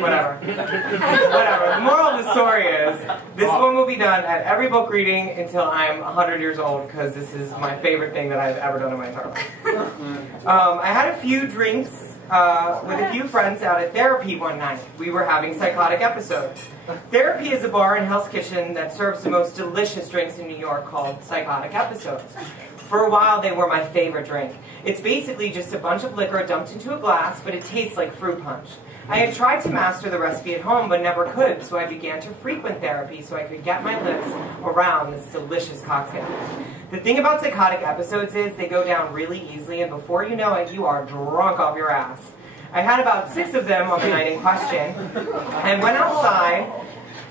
Whatever. Whatever. The moral of the story is, this one will be done at every book reading until I'm 100 years old, because this is my favorite thing that I've ever done in my entire life. I had a few drinks with a few friends out at Therapy one night. We were having psychotic episodes. Therapy is a bar in Hell's Kitchen that serves the most delicious drinks in New York called psychotic episodes. For a while, they were my favorite drink. It's basically just a bunch of liquor dumped into a glass, but it tastes like fruit punch. I had tried to master the recipe at home, but never could, so I began to frequent Therapy so I could get my lips around this delicious cocktail. The thing about psychotic episodes is they go down really easily, and before you know it, you are drunk off your ass. I had about 6 of them on the night in question, and went outside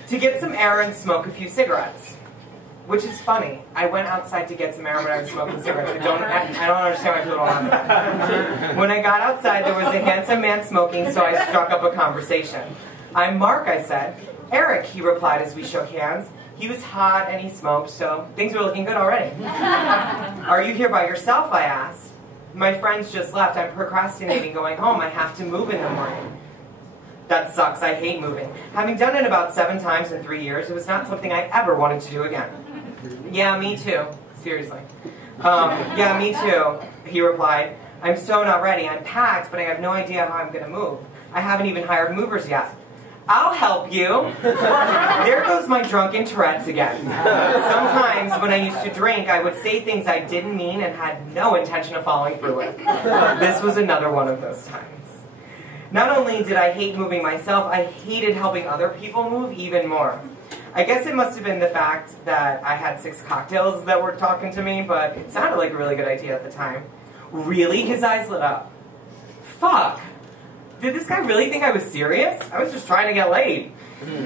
to get some air and smoke a few cigarettes. Which is funny. I went outside to get some air when I was smoking cigarettes. I don't understand why people don't have that. When I got outside, there was a handsome man smoking, so I struck up a conversation. "I'm Mark," I said. "Eric," he replied as we shook hands. He was hot and he smoked, so things were looking good already. "Are you here by yourself?" I asked. "My friends just left. I'm procrastinating going home. I have to move in the morning." "That sucks. I hate moving. Having done it about 7 times in 3 years, it was not something I ever wanted to do again." "Yeah, me too." Seriously. "Yeah, me too," he replied. "I'm so not ready. I'm packed, but I have no idea how I'm going to move. I haven't even hired movers yet." "I'll help you." There goes my drunken Tourette's again. Sometimes when I used to drink, I would say things I didn't mean and had no intention of following through with. This was another one of those times. Not only did I hate moving myself, I hated helping other people move even more. I guess it must have been the fact that I had 6 cocktails that were talking to me, but it sounded like a really good idea at the time. "Really?" His eyes lit up. "Fuck. Did this guy really think I was serious? I was just trying to get laid.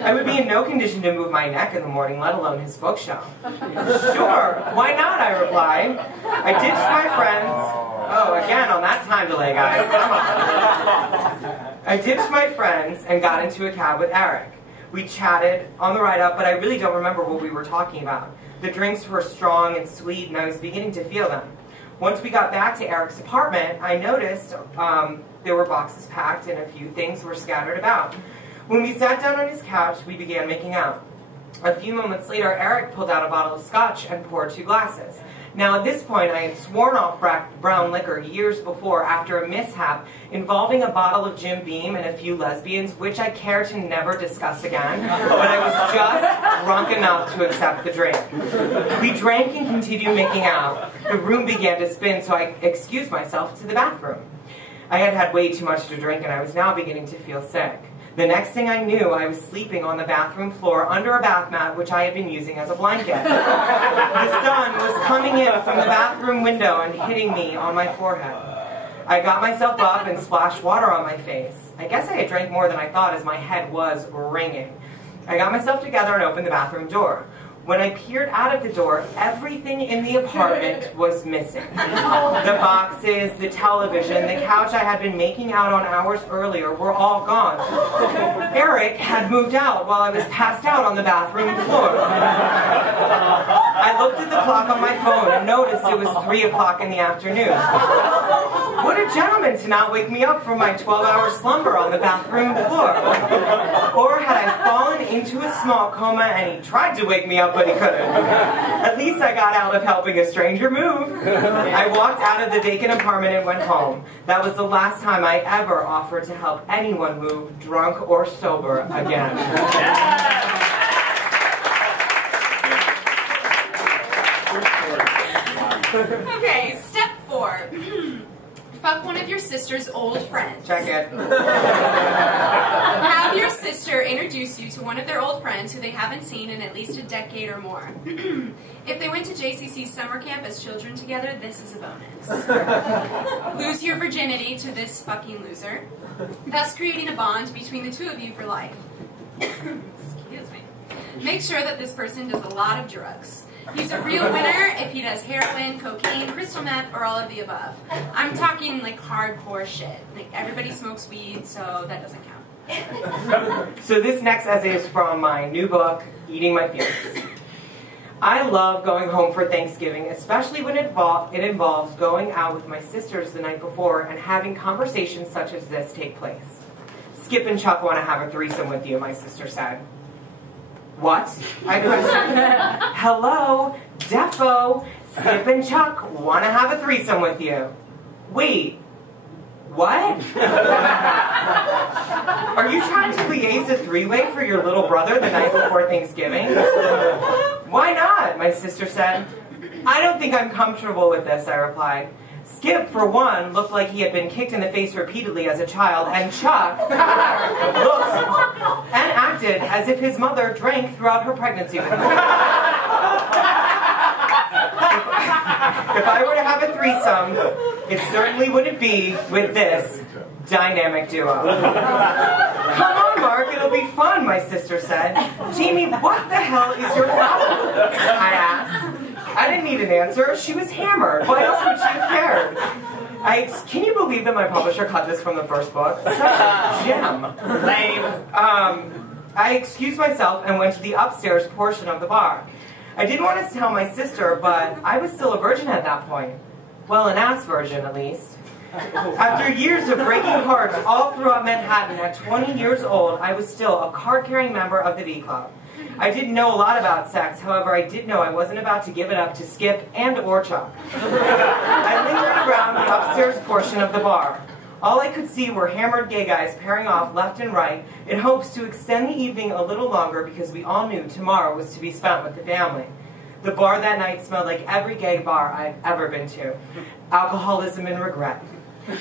I would be in no condition to move my neck in the morning, let alone his bookshelf." "Sure, why not?" I replied. I ditched my friends. Oh, again on that time delay, guys. Come on. I ditched my friends and got into a cab with Eric. We chatted on the ride up, but I really don't remember what we were talking about. The drinks were strong and sweet, and I was beginning to feel them. Once we got back to Eric's apartment, I noticed there were boxes packed and a few things were scattered about. When we sat down on his couch, we began making out. A few moments later, Eric pulled out a bottle of scotch and poured 2 glasses. Now, at this point, I had sworn off brown liquor years before after a mishap involving a bottle of Jim Beam and a few lesbians, which I care to never discuss again, but I was just drunk enough to accept the drink. We drank and continued making out. The room began to spin, so I excused myself to the bathroom. I had had way too much to drink, and I was now beginning to feel sick. The next thing I knew, I was sleeping on the bathroom floor under a bath mat, which I had been using as a blanket. The sun was coming in from the bathroom window and hitting me on my forehead. I got myself up and splashed water on my face. I guess I had drank more than I thought, as my head was ringing. I got myself together and opened the bathroom door. When I peered out of the door, everything in the apartment was missing. The boxes, the television, the couch I had been making out on hours earlier were all gone. Eric had moved out while I was passed out on the bathroom floor. I looked at the clock on my phone and noticed it was 3 o'clock in the afternoon. What a gentleman to not wake me up from my 12-hour slumber on the bathroom floor. Or had I fallen into a small coma and he tried to wake me up, but he couldn't. At least I got out of helping a stranger move. I walked out of the vacant apartment and went home. That was the last time I ever offered to help anyone move, drunk or sober, again. Okay, step 4. Fuck one of your sister's old friends. Check it. Have your sister introduce you to one of their old friends who they haven't seen in at least a decade or more. If they went to JCC's summer camp as children together, this is a bonus. Lose your virginity to this fucking loser, thus creating a bond between the 2 of you for life. Excuse me. Make sure that this person does a lot of drugs. He's a real winner if he does heroin, cocaine, crystal meth, or all of the above. I'm talking like hardcore shit. Like everybody smokes weed, so that doesn't count. So this next essay is from my new book, Eating My Feelings. I love going home for Thanksgiving, especially when it involves going out with my sisters the night before and having conversations such as this take place. Skip and Chuck want to have a threesome with you, my sister said. What? I questioned. Hello, defo. Skip and Chuck want to have a threesome with you. Wait, what? Are you trying to liaise a three-way for your little brother the night before Thanksgiving? Why not? My sister said. I don't think I'm comfortable with this, I replied. Skip, for one, looked like he had been kicked in the face repeatedly as a child, and Chuck looked and acted as if his mother drank throughout her pregnancy with him. If I were to have a threesome, it certainly wouldn't be with this dynamic duo. Come on, Mark, it'll be fun, my sister said. Jamie, what the hell is your problem? I asked. I didn't need an answer. She was hammered. Why else would she have cared? Can you believe that my publisher cut this from the first book? Such a gem. Lame. I excused myself and went to the upstairs portion of the bar. I didn't want to tell my sister, but I was still a virgin at that point. Well, an ass virgin, at least. After years of breaking hearts all throughout Manhattan, at 20 years old, I was still a card-carrying member of the V Club. I didn't know a lot about sex, however, I did know I wasn't about to give it up to Skip and or Chuck. I lingered around the upstairs portion of the bar. All I could see were hammered gay guys pairing off left and right in hopes to extend the evening a little longer because we all knew tomorrow was to be spent with the family. The bar that night smelled like every gay bar I'd ever been to. Alcoholism and regret. I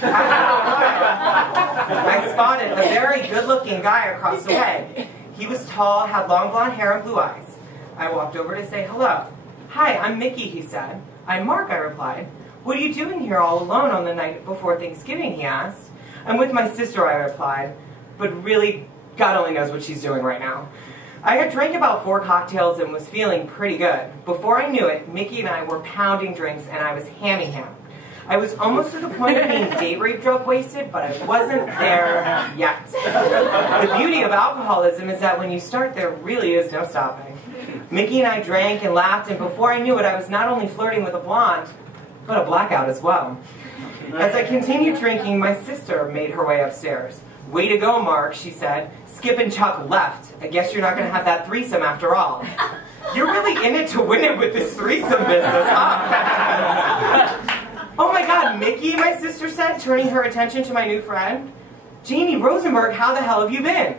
spotted a very good-looking guy across the way. He was tall, had long blonde hair and blue eyes. I walked over to say hello. Hi, I'm Mickey, he said. I'm Mark, I replied. What are you doing here all alone on the night before Thanksgiving, he asked. I'm with my sister, I replied. But really, God only knows what she's doing right now. I had drank about 4 cocktails and was feeling pretty good. Before I knew it, Mickey and I were pounding drinks and I was hammy-hammed. I was almost to the point of being date rape drug wasted, but I wasn't there yet. The beauty of alcoholism is that when you start, there really is no stopping. Mickey and I drank and laughed, and before I knew it, I was not only flirting with a blonde, but a blackout as well. As I continued drinking, my sister made her way upstairs. Way to go, Mark, she said. Skip and Chuck left. I guess you're not going to have that threesome after all. You're really in it to win it with this threesome business, huh? Oh my God, Mickey, my sister said, turning her attention to my new friend. Jamie Rosenberg, how the hell have you been?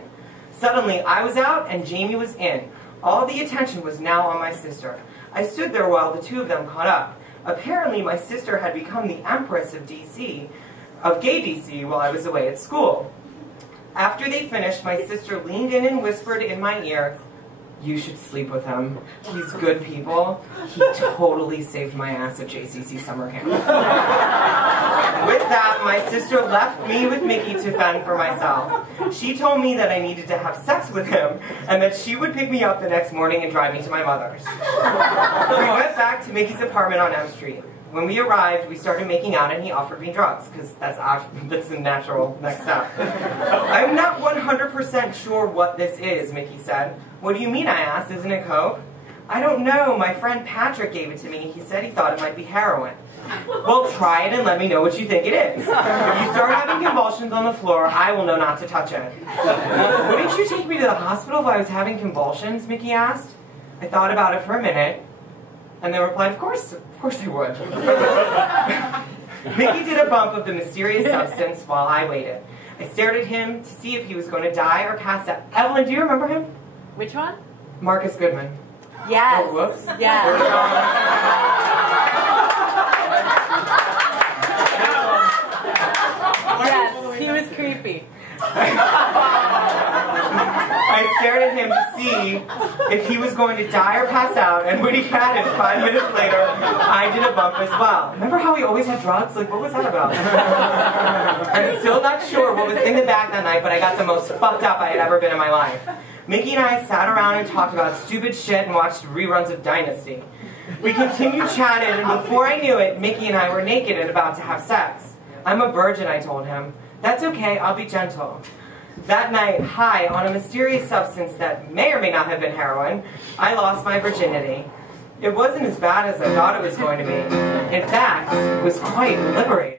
Suddenly, I was out and Jamie was in. All the attention was now on my sister. I stood there while the two of them caught up. Apparently, my sister had become the Empress of gay DC, while I was away at school. After they finished, my sister leaned in and whispered in my ear, "You should sleep with him. He's good people. He totally saved my ass at JCC summer camp." With that, my sister left me with Mickey to fend for myself. She told me that I needed to have sex with him and that she would pick me up the next morning and drive me to my mother's. We went back to Mickey's apartment on M Street. When we arrived, we started making out and he offered me drugs, because that's the natural next step. I'm not 100% sure what this is, Mickey said. What do you mean, I asked, isn't it coke? I don't know, my friend Patrick gave it to me. He said he thought it might be heroin. Well, try it and let me know what you think it is. If you start having convulsions on the floor, I will know not to touch it. Wouldn't you take me to the hospital if I was having convulsions, Mickey asked. I thought about it for a minute. And they replied, of course they would. Mickey did a bump of the mysterious substance while I waited. I stared at him to see if he was going to die or pass out. Evelyn, do you remember him? Which one? Marcus Goodman. Yes. Oh, whoops. Yes. Yes, he was creepy. I stared at him to see if he was going to die or pass out, and when he had it 5 minutes later, I did a bump as well. Remember how he always had drugs? Like, what was that about? I'm still not sure what was in the bag that night, but I got the most fucked up I had ever been in my life. Mickey and I sat around and talked about stupid shit and watched reruns of Dynasty. We continued chatting, and before I knew it, Mickey and I were naked and about to have sex. I'm a virgin, I told him. That's okay, I'll be gentle. That night, high on a mysterious substance that may or may not have been heroin, I lost my virginity. It wasn't as bad as I thought it was going to be. In fact, it was quite liberating.